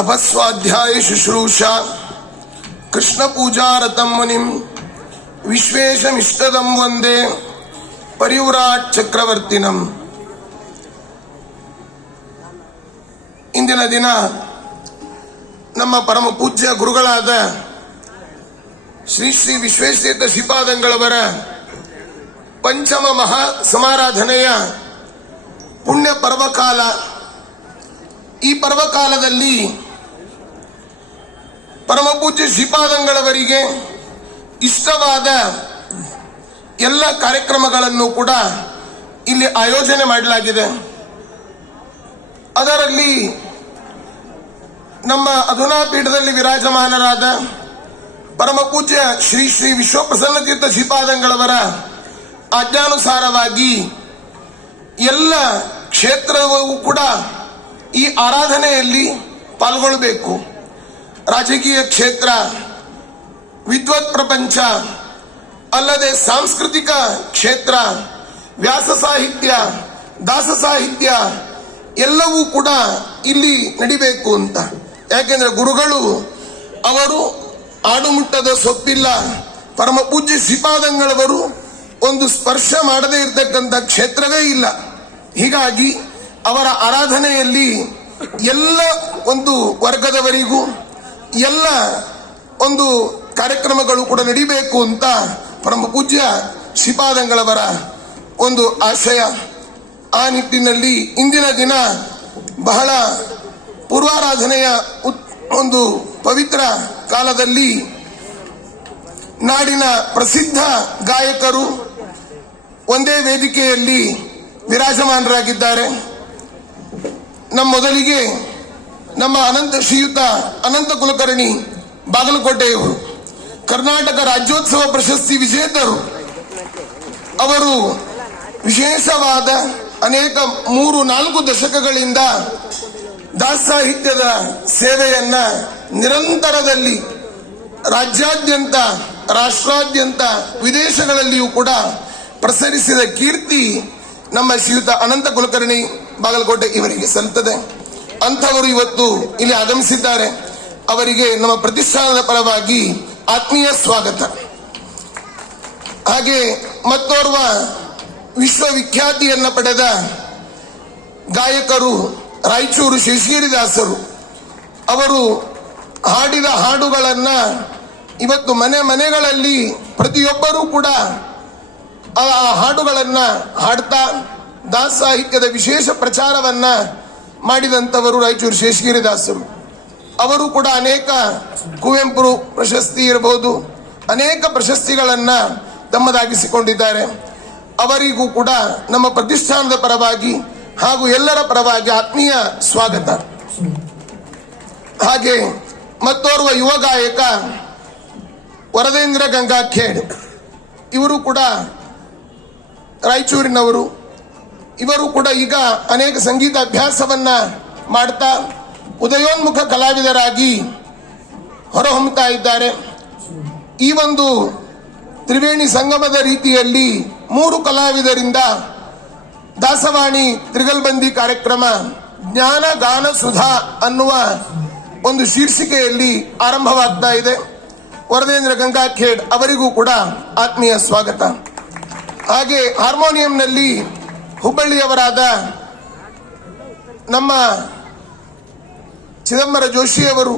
ತಪಸ್ವಾಧ್ಯಾಯ ಶುಶ್ರೂಷ ಕೃಷ್ಣ ಪೂಜಾರತಂ ಮುನಿಂ ವಿಶ್ವೇಶಮಿಷ್ಟದಂ ವಂದೇ ಪರಿವ್ರಾಟ್ ಚಕ್ರವರ್ತಿನಂ ಇಂದಿನ ದಿನ ನಮ್ಮ ಪರಮ ಪೂಜ್ಯ ಗುರುಗಳಾದ ಶ್ರೀ ಶ್ರೀ ವಿಶ್ವೇಶ್ವರ ಶ್ರೀಪಾದಂಗಳವರ ಪಂಚಮ ಮಹಾ ಸಮಾರಾಧನೆಯ ಪುಣ್ಯ ಪರ್ವಕಾಲ, ಈ ಪರ್ವಕಾಲದಲ್ಲಿ ಪರಮ ಪೂಜ್ಯ ಶ್ರೀಪಾದಂಗಳವರಿಗೆ ಇಷ್ಟವಾದ ಎಲ್ಲ ಕಾರ್ಯಕ್ರಮಗಳನ್ನು ಕೂಡ ಇಲ್ಲಿ ಆಯೋಜನೆ ಮಾಡಲಾಗಿದೆ. ಅದರಲ್ಲಿ ನಮ್ಮ ಅಧುನಾಪೀಠದಲ್ಲಿ ವಿರಾಜಮಾನರಾದ ಪರಮ ಪೂಜ್ಯ ಶ್ರೀ ಶ್ರೀ ವಿಶ್ವಪ್ರಸನ್ನ ತೀರ್ಥ ಶ್ರೀಪಾದಂಗಳವರ ಆಜ್ಞಾನುಸಾರವಾಗಿ ಎಲ್ಲ ಕ್ಷೇತ್ರವೂ ಕೂಡ ಈ ಆರಾಧನೆಯಲ್ಲಿ ಪಾಲ್ಗೊಳ್ಳಬೇಕು. ರಾಜಕೀಯ ಕ್ಷೇತ್ರ, ವಿದ್ವತ್ ಪ್ರಪಂಚ, ಅಲ್ಲದೆ ಸಾಂಸ್ಕೃತಿಕ ಕ್ಷೇತ್ರ, ವ್ಯಾಸ ಸಾಹಿತ್ಯ, ದಾಸ ಸಾಹಿತ್ಯ, ಎಲ್ಲವೂ ಕೂಡ ಇಲ್ಲಿ ನಡಿಬೇಕು ಅಂತ. ಯಾಕೆಂದ್ರೆ ಗುರುಗಳು ಅವರು ಆಡುಮುಟ್ಟದ ಸೊಪ್ಪಿಲ್ಲ. ಪರಮ ಪೂಜ್ಯ ಶ್ರೀಪಾದಂಗಳವರು ಒಂದು ಸ್ಪರ್ಶ ಮಾಡದೇ ಇರತಕ್ಕಂಥ ಕ್ಷೇತ್ರವೇ ಇಲ್ಲ. ಹೀಗಾಗಿ ಅವರ ಆರಾಧನೆಯಲ್ಲಿ ಎಲ್ಲ ಒಂದು ವರ್ಗದವರಿಗೂ ಎಲ್ಲ ಒಂದು ಕಾರ್ಯಕ್ರಮಗಳು ಕೂಡ ನಡಿಬೇಕು ಅಂತ ಪರಮ ಪೂಜ್ಯ ಶ್ರೀಪಾದಂಗಳವರ ಒಂದು ಆಶಯ. ಆ ನಿಟ್ಟಿನಲ್ಲಿ ಇಂದಿನ ದಿನ ಬಹಳ ಪೂರ್ವಾರಾಧನೆಯ ಒಂದು ಪವಿತ್ರ ಕಾಲದಲ್ಲಿ ನಾಡಿನ ಪ್ರಸಿದ್ಧ ಗಾಯಕರು ಒಂದೇ ವೇದಿಕೆಯಲ್ಲಿ ವಿರಾಜಮಾನರಾಗಿದ್ದಾರೆ. ನಮ್ಮ ಮೊದಲಿಗೆ ನಮ್ಮ ಅನಂತ ಶ್ರೀಯುತ ಅನಂತ ಕುಲಕರ್ಣಿ ಬಾಗಲಕೋಟೆಯವರು, ಕರ್ನಾಟಕ ರಾಜ್ಯೋತ್ಸವ ಪ್ರಶಸ್ತಿ ವಿಜೇತರು, ಅವರು ವಿಶೇಷವಾದ ಅನೇಕ ಮೂರು, ನಾಲ್ಕು ದಶಕಗಳಿಂದ ದಾಸ ಸಾಹಿತ್ಯದ ಸೇವೆಯನ್ನ ನಿರಂತರದಲ್ಲಿ ರಾಜ್ಯಾದ್ಯಂತ, ರಾಷ್ಟ್ರಾದ್ಯಂತ, ವಿದೇಶಗಳಲ್ಲಿಯೂ ಕೂಡ ಪ್ರಸರಿಸಿದ ಕೀರ್ತಿ ನಮ್ಮ ಶ್ರೀಯುತ ಅನಂತ ಕುಲಕರ್ಣಿ ಬಾಗಲಕೋಟೆ ಇವರಿಗೆ ಸಲ್ತದೆ ಅಂಥವರು ಇವತ್ತು ಇಲ್ಲಿ ಆಗಮಿಸಿದ್ದಾರೆ. ಅವರಿಗೆ ನಮ್ಮ ಪ್ರತಿಷ್ಠಾನದ ಪರವಾಗಿ ಆತ್ಮೀಯ ಸ್ವಾಗತ. ಹಾಗೆ ಮತ್ತೋರ್ವ ವಿಶ್ವವಿಖ್ಯಾತಿಯನ್ನ ಪಡೆದ ಗಾಯಕರು ರಾಯಚೂರು ಶಿಶಿರಿದಾಸರು ಅವರು ಹಾಡಿದ ಹಾಡುಗಳನ್ನ ಇವತ್ತು ಮನೆ ಮನೆಗಳಲ್ಲಿ ಪ್ರತಿಯೊಬ್ಬರೂ ಕೂಡ ಆ ಹಾಡುಗಳನ್ನ ಹಾಡ್ತಾ ದಾಸ ಸಾಹಿತ್ಯದ ವಿಶೇಷ ಪ್ರಚಾರವನ್ನ ಮಾಡಿದಂಥವರು ರಾಯಚೂರು ಶೇಷಗಿರಿದಾಸರು. ಅವರು ಕೂಡ ಅನೇಕ ಕುವೆಂಪುರು ಪ್ರಶಸ್ತಿ ಇರಬಹುದು, ಅನೇಕ ಪ್ರಶಸ್ತಿಗಳನ್ನು ತಮ್ಮದಾಗಿಸಿಕೊಂಡಿದ್ದಾರೆ. ಅವರಿಗೂ ಕೂಡ ನಮ್ಮ ಪ್ರತಿಷ್ಠಾನದ ಪರವಾಗಿ ಹಾಗೂ ಎಲ್ಲರ ಪರವಾಗಿ ಆತ್ಮೀಯ ಸ್ವಾಗತ. ಹಾಗೆ ಮತ್ತೋರ್ವ ಯುವ ಗಾಯಕ ವರದೇಂದ್ರ ಗಂಗಾಖೇಡ್. ಇವರು ಕೂಡ ರಾಯಚೂರಿನವರು. ಇವರು ಕೂಡ ಈಗ ಅನೇಕ ಸಂಗೀತ ಅಭ್ಯಾಸವನ್ನ ಮಾಡ್ತಾ ಉದಯೋನ್ಮುಖ ಕಲಾವಿದರಾಗಿ ಹೊರಹೊಮ್ಮುತ್ತಾ ಇದ್ದಾರೆ. ಈ ಒಂದು ತ್ರಿವೇಣಿ ಸಂಗಮದ ರೀತಿಯಲ್ಲಿ ಮೂರು ಕಲಾವಿದರಿಂದ ದಾಸವಾಣಿ ತ್ರಿಗಲ್ಬಂದಿ ಕಾರ್ಯಕ್ರಮ, ಜ್ಞಾನ ಗಾನ ಸುಧಾ ಅನ್ನುವ ಒಂದು ಶೀರ್ಷಿಕೆಯಲ್ಲಿ ಆರಂಭವಾಗ್ತಾ ಇದೆ. ವರದೇಂದ್ರ ಗಂಗಾಖೇಡ್ ಅವರಿಗೂ ಕೂಡ ಆತ್ಮೀಯ ಸ್ವಾಗತ. ಹಾಗೆ ಹಾರ್ಮೋನಿಯಂನಲ್ಲಿ ಹುಬ್ಬಳ್ಳಿಯವರಾದ ನಮ್ಮ ಚಿದಂಬರ ಜೋಶಿಯವರು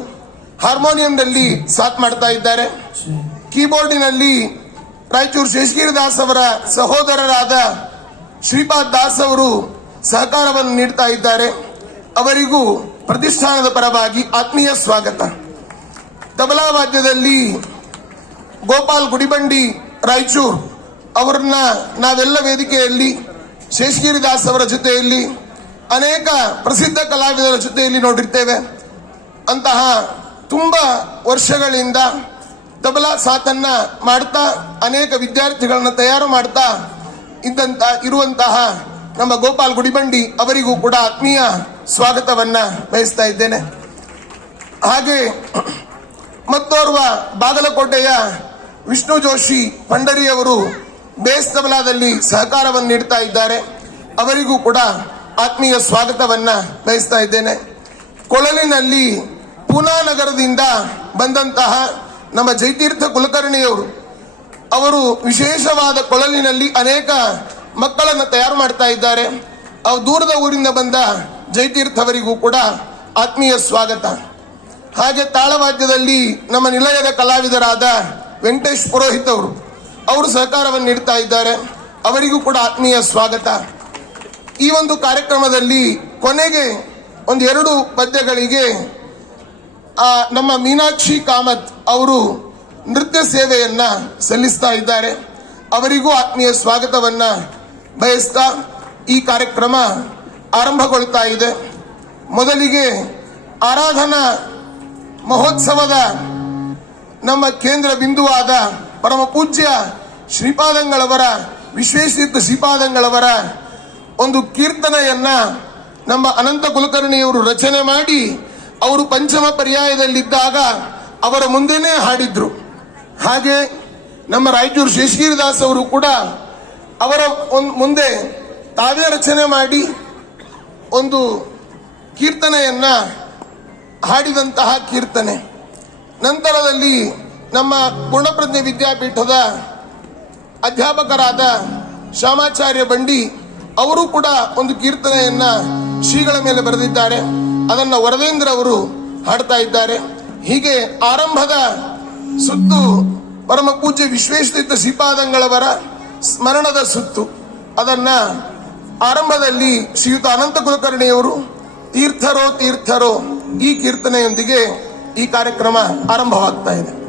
ಹಾರ್ಮೋನಿಯಂನಲ್ಲಿ ಸಾಥ್ ಮಾಡ್ತಾ ಇದ್ದಾರೆ. ಕೀಬೋರ್ಡಿನಲ್ಲಿ ರಾಯಚೂರು ಶೇಷಗಿರಿ ದಾಸ್ ಅವರ ಸಹೋದರರಾದ ಶ್ರೀಪಾದ್ ದಾಸ್ ಅವರು ಸಹಕಾರವನ್ನು ನೀಡ್ತಾ ಇದ್ದಾರೆ. ಅವರಿಗೂ ಪ್ರತಿಷ್ಠಾನದ ಪರವಾಗಿ ಆತ್ಮೀಯ ಸ್ವಾಗತ. ತಬಲಾ ವಾದ್ಯದಲ್ಲಿ ಗೋಪಾಲ್ ಗುಡಿಬಂಡಿ ರಾಯಚೂರು ಅವರನ್ನ ನಾವೆಲ್ಲ ವೇದಿಕೆಯಲ್ಲಿ ಶೇಷಗಿರಿ ದಾಸ್ ಅವರ ಜೊತೆಯಲ್ಲಿ ಅನೇಕ ಪ್ರಸಿದ್ಧ ಕಲಾವಿದರ ಜೊತೆಯಲ್ಲಿ ನೋಡಿರ್ತೇವೆ. ಅಂತಹ ತುಂಬ ವರ್ಷಗಳಿಂದ ತಬಲಾ ಸಾಥನ್ನ ಮಾಡ್ತಾ ಅನೇಕ ವಿದ್ಯಾರ್ಥಿಗಳನ್ನು ತಯಾರು ಮಾಡ್ತಾ ಇದ್ದಂತ, ಇರುವಂತಹ ನಮ್ಮ ಗೋಪಾಲ್ ಗುಡಿಬಂಡಿ ಅವರಿಗೂ ಕೂಡ ಆತ್ಮೀಯ ಸ್ವಾಗತವನ್ನ ಬಯಸ್ತಾ ಇದ್ದೇನೆ. ಹಾಗೆ ಮತ್ತೋರ್ವ ಬಾಗಲಕೋಟೆಯ ವಿಷ್ಣು ಜೋಶಿ ಪಂಡರಿಯವರು ಬೇಸ್ ತಬಲಾದಲ್ಲಿ ಸಹಕಾರವನ್ನು ನೀಡ್ತಾ ಇದ್ದಾರೆ. ಅವರಿಗೂ ಕೂಡ ಆತ್ಮೀಯ ಸ್ವಾಗತವನ್ನ ಬಯಸ್ತಾ ಇದ್ದೇನೆ. ಕೊಳಲಿನಲ್ಲಿ ಪೂನಾ ನಗರದಿಂದ ಬಂದಂತಹ ನಮ್ಮ ಜೈತೀರ್ಥ ಕುಲಕರ್ಣಿಯವರು, ಅವರು ವಿಶೇಷವಾದ ಕೊಳಲಿನಲ್ಲಿ ಅನೇಕ ಮಕ್ಕಳನ್ನು ತಯಾರು ಮಾಡ್ತಾ ಇದ್ದಾರೆ. ಅವು ದೂರದ ಊರಿಂದ ಬಂದ ಜೈತೀರ್ಥವರಿಗೂ ಕೂಡ ಆತ್ಮೀಯ ಸ್ವಾಗತ. ಹಾಗೆ ತಾಳವಾದ್ಯದಲ್ಲಿ ನಮ್ಮ ನಿಲಯದ ಕಲಾವಿದರಾದ ವೆಂಕಟೇಶ್ ಪುರೋಹಿತ್ ಅವರು ಅವರು ಸಹಕಾರವನ್ನು ನೀಡ್ತಾ ಇದ್ದಾರೆ. ಅವರಿಗೂ ಕೂಡ ಆತ್ಮೀಯ ಸ್ವಾಗತ. ಈ ಒಂದು ಕಾರ್ಯಕ್ರಮದಲ್ಲಿ ಕೊನೆಗೆ ಒಂದು ಎರಡು ಪದ್ಯಗಳಿಗೆ ನಮ್ಮ ಮೀನಾಕ್ಷಿ ಕಾಮತ್ ಅವರು ನೃತ್ಯ ಸೇವೆಯನ್ನ ಸಲ್ಲಿಸ್ತಾ ಇದ್ದಾರೆ. ಅವರಿಗೂ ಆತ್ಮೀಯ ಸ್ವಾಗತವನ್ನ ಬಯಸ್ತಾ ಈ ಕಾರ್ಯಕ್ರಮ ಆರಂಭಗೊಳ್ತಾ ಇದೆ. ಮೊದಲಿಗೆ ಆರಾಧನಾ ಮಹೋತ್ಸವದ ನಮ್ಮ ಕೇಂದ್ರ ಬಿಂದುವಾದ ಪರಮ ಪೂಜ್ಯ ಶ್ರೀಪಾದಂಗಳವರ ವಿಶ್ವೇಶ್ವರ ಶ್ರೀಪಾದಂಗಳವರ ಒಂದು ಕೀರ್ತನೆಯನ್ನ ನಮ್ಮ ಅನಂತ ಕುಲಕರ್ಣಿಯವರು ರಚನೆ ಮಾಡಿ ಅವರು ಪಂಚಮ ಪರ್ಯಾಯದಲ್ಲಿದ್ದಾಗ ಅವರ ಮುಂದೆನೇ ಹಾಡಿದ್ರು. ಹಾಗೆ ನಮ್ಮ ರಾಯಚೂರು ಶೇಷಗಿರಿದಾಸ್ ಅವರು ಕೂಡ ಅವರ ಮುಂದೆ ತಾವೇ ರಚನೆ ಮಾಡಿ ಒಂದು ಕೀರ್ತನೆಯನ್ನ ಹಾಡಿದಂತಹ ಕೀರ್ತನೆ. ನಂತರದಲ್ಲಿ ನಮ್ಮ ಪೂರ್ಣಪ್ರಜ್ಞೆ ವಿದ್ಯಾಪೀಠದ ಅಧ್ಯಾಪಕರಾದ ಶ್ಯಾಮಾಚಾರ್ಯ ಬಂಡಿ ಅವರು ಕೂಡ ಒಂದು ಕೀರ್ತನೆಯನ್ನ ಶ್ರೀಗಳ ಮೇಲೆ ಬರೆದಿದ್ದಾರೆ. ಅದನ್ನ ವರದೇಂದ್ರ ಅವರು ಹಾಡ್ತಾ ಇದ್ದಾರೆ. ಹೀಗೆ ಆರಂಭದ ಸುತ್ತು ಪರಮ ಪೂಜ್ಯ ವಿಶ್ವೇಶ್ವರ ಶ್ರೀಪಾದಂಗಳವರ ಸ್ಮರಣದ ಸುತ್ತು. ಅದನ್ನ ಆರಂಭದಲ್ಲಿ ಶ್ರೀಯುತ ಅನಂತ ಕುಲಕರ್ಣಿಯವರು ತೀರ್ಥರೋ ತೀರ್ಥರೋ ಈ ಕೀರ್ತನೆಯೊಂದಿಗೆ ಈ ಕಾರ್ಯಕ್ರಮ ಆರಂಭವಾಗ್ತಾ ಇದೆ.